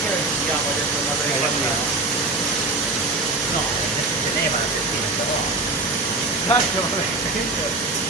che la gestiamo adesso andata di guardare? No, teneva la settimana, però. Tanto, vabbè,